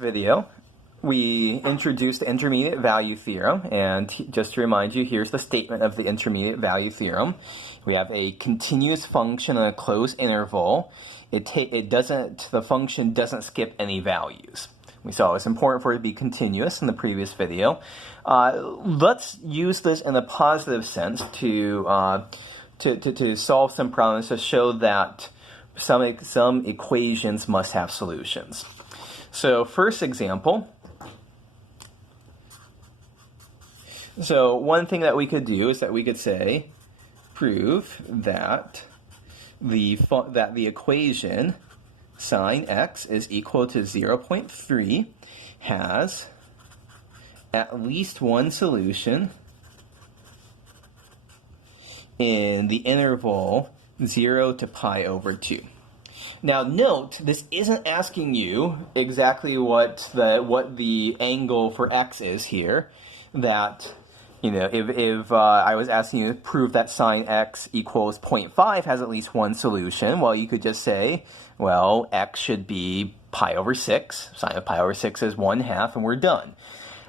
video, we introduced the intermediate value theorem, and just to remind you, here's the statement of the intermediate value theorem. We have a continuous function in a closed interval. The function doesn't skip any values. We saw it's important for it to be continuous in the previous video. Let's use this in a positive sense to solve some problems to show that some equations must have solutions. So first example. So one thing that we could do is that we could say, prove that the equation sine x is equal to 0.3 has at least one solution in the interval 0 to pi over 2. Now note, this isn't asking you exactly what the angle for x is here. That, you know, if I was asking you to prove that sine x equals 0.5 has at least one solution, well, you could just say, well, x should be pi over 6. Sine of pi over 6 is 1/2, and we're done.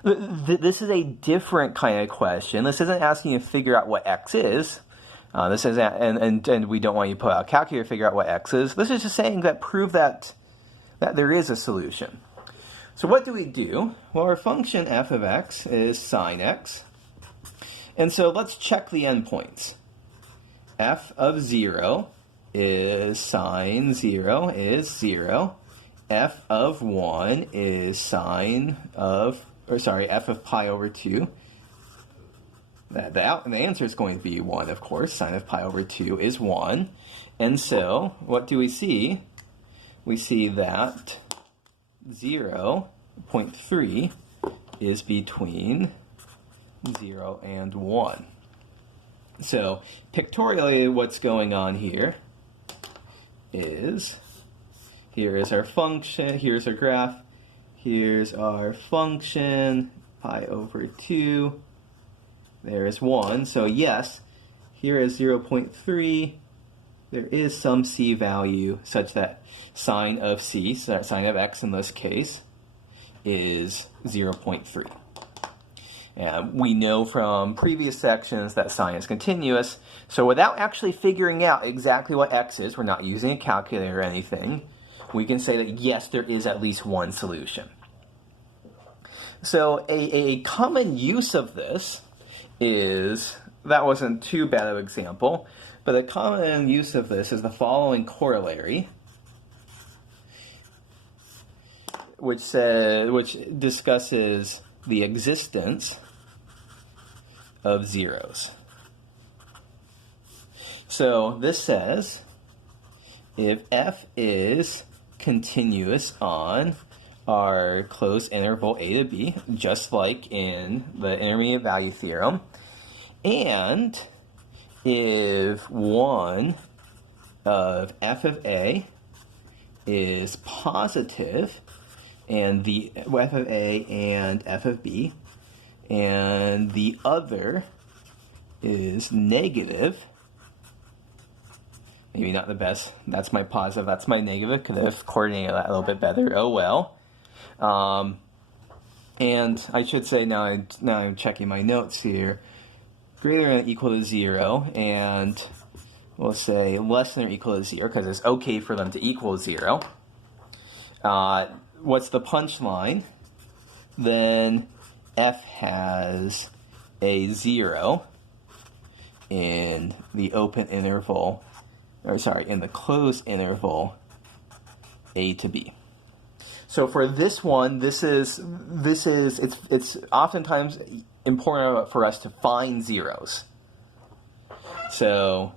This is a different kind of question. This isn't asking you to figure out what x is. This is and we don't want you to put out a calculator to figure out what x is. This is just saying that prove that there is a solution. So what do we do? Well, our function f of x is sine x. And so let's check the endpoints. F of 0 is sine 0 is 0. F of 1 is f of pi over 2. The answer is going to be 1, of course. Sine of pi over 2 is 1. And so, what do we see? We see that 0.3 is between 0 and 1. So, pictorially, what's going on here is, here is our function, here's our graph, here's our function, pi over 2. There is 1, so yes, here is 0.3. There is some c value such that sine of c, so sine of x in this case, is 0.3. And we know from previous sections that sine is continuous, so without actually figuring out exactly what x is, we're not using a calculator or anything, we can say that yes, there is at least one solution. So a common use of this is, that wasn't too bad of an example, but a common use of this is the following corollary, which discusses the existence of zeros. So this says, if f is continuous on our closed interval a to b, just like in the intermediate value theorem, and if 1 of f of a is positive, and the f of a and f of b, and the other is negative, maybe not the best, that's my positive, that's my negative, could have coordinated that a little bit better, oh well. And I should say, now I'm checking my notes here, greater than or equal to 0, and we'll say less than or equal to 0, because it's okay for them to equal 0. What's the punchline? Then f has a 0 in the open interval, in the closed interval a to b. So for this one, it's oftentimes important for us to find zeros. So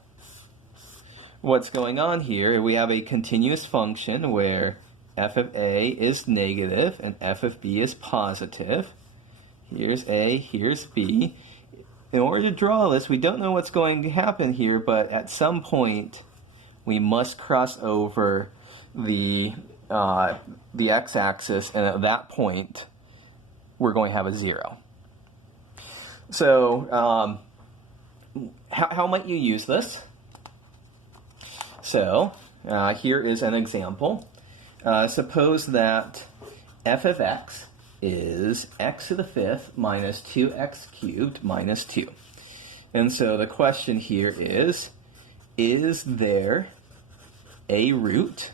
what's going on here, we have a continuous function where f of a is negative and f of b is positive. Here's a, here's b. In order to draw this, we don't know what's going to happen here, but at some point we must cross over the x-axis, and at that point we're going to have a 0. So how might you use this? So here is an example. Suppose that f of x is x to the fifth minus 2x cubed minus 2. And so the question here is there a root?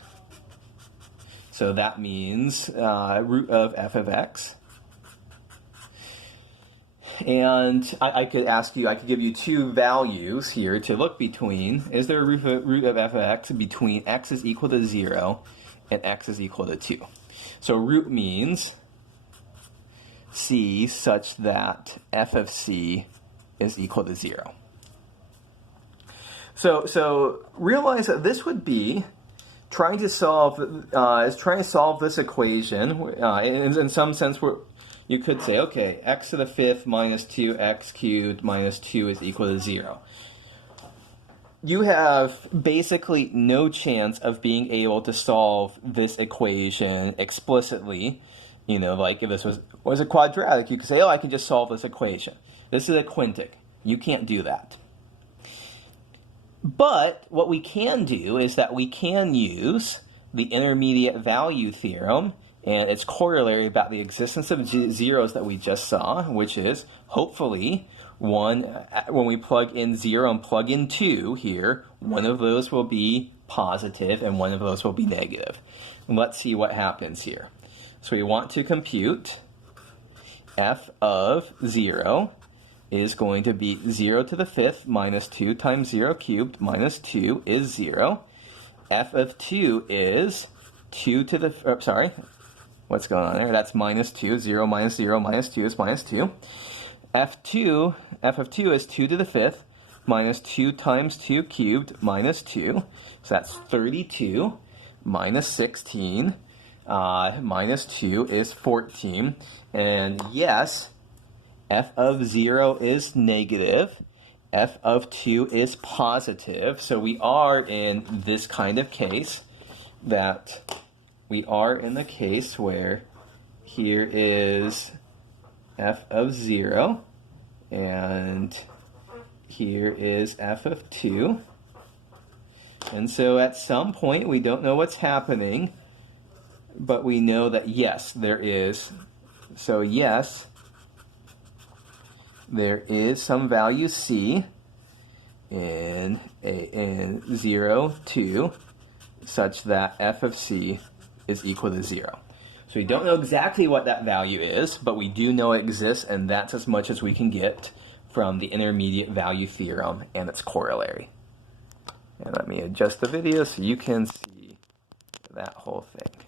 So that means root of f of x. And I could ask you, I could give you two values here to look between. Is there a root of f of x between x is equal to 0 and x is equal to 2? So root means c such that f of c is equal to 0. So realize that this would be trying to solve this equation. In some sense, you could say, okay, x to the fifth minus 2x cubed minus 2 is equal to 0. You have basically no chance of being able to solve this equation explicitly. You know, like if this was a quadratic, you could say, oh, I can just solve this equation. This is a quintic. You can't do that. But what we can do is that we can use the intermediate value theorem and its corollary about the existence of zeros that we just saw, which is hopefully when we plug in 0 and plug in 2 here, one of those will be positive and one of those will be negative. And let's see what happens here. So we want to compute f of 0 is going to be 0 to the fifth minus 2 times 0 cubed minus 2 is 0. F of 2 is 2 to the, what's going on there? That's minus 2. 0 minus 0 minus 2 is minus 2. F of 2 is 2 to the fifth minus 2 times 2 cubed minus 2. So that's 32 minus 16 minus 2 is 14. And yes, f of 0 is negative. F of 2 is positive. So we are in this kind of case that we are in the case where here is f of 0 and here is f of 2. And so at some point, we don't know what's happening, but we know that yes, there is. So yes, there is some value c in 0, 2, such that f of c is equal to 0. So we don't know exactly what that value is, but we do know it exists, and that's as much as we can get from the intermediate value theorem and its corollary. And let me adjust the video so you can see that whole thing.